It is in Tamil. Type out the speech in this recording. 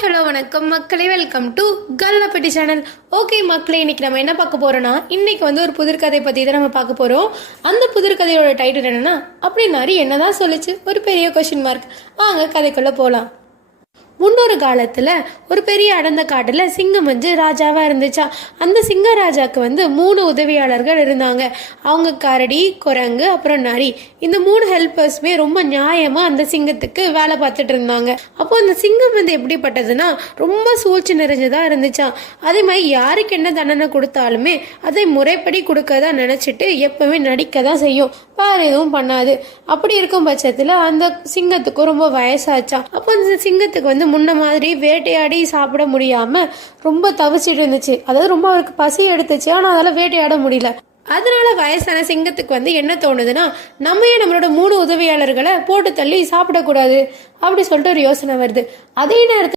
ஹலோ வணக்கம் மக்களே, welcome to Kallapatti channel. Okay மக்களே, இன்னைக்கு நம்ம என்ன பார்க்க போறோம்னா, இன்னைக்கு ஒரு புதிர்கதை பத்தி தான் நம்ம பார்க்க போறோம். அந்த புதிர்கதையோட டைட்டில் என்னன்னா, அப்படி நரி என்னதான் சொல்லுச்சு, ஒரு பெரிய கொஸ்டின் மார்க். வாங்க கதைக்குள்ள போலாம். முன்னொரு காலத்துல ஒரு பெரிய அடர்ந்த காட்டுல சிங்கம் ராஜாவா இருந்துச்சா. அந்த சிங்க ராஜாக்கு 3 உதவியாளர்கள் இருந்தாங்க. அவங்க கரடி, குரங்கு, அப்புறம் நரி. இந்த 3 ஹெல்பர்ஸுமே ரொம்ப நியாயமா அந்த சிங்கத்துக்கு வேலை பார்த்துட்டு இருந்தாங்க. அப்போ அந்த சிங்கம் எப்படிப்பட்டதுன்னா, ரொம்ப சூழ்ச்சி நிறைஞ்சதா இருந்துச்சா. அதே மாதிரி யாருக்கு என்ன தண்டனை கொடுத்தாலுமே அதை முறைப்படி கொடுக்கதான் நினைச்சிட்டு எப்பவுமே நடிக்க தான் செய்யும், வேற எதுவும் பண்ணாது. அப்படி இருக்கும் பட்சத்துல அந்த சிங்கத்துக்கு ரொம்ப வயசாச்சா. அப்போ அந்த சிங்கத்துக்கு முன்ன மாதிரி வேட்டையாடி சாப்பிட முடியாம ரொம்ப தவிச்சிட்டு இருந்துச்சு. அதாவது ரொம்ப அவருக்கு பசி எடுத்துச்சு, ஆனா அதால வேட்டையாட முடியல. அதனால வயசான சிங்கத்துக்கு என்ன தோணுதுன்னா, நம்ம ஏன் நம்மளோட 3 உதவியாளர்களை போட்டு தள்ளி சாப்பிடக்கூடாது அப்படி சொல்லிட்டு ஒரு யோசனை வருது. அதே நேரத்தில்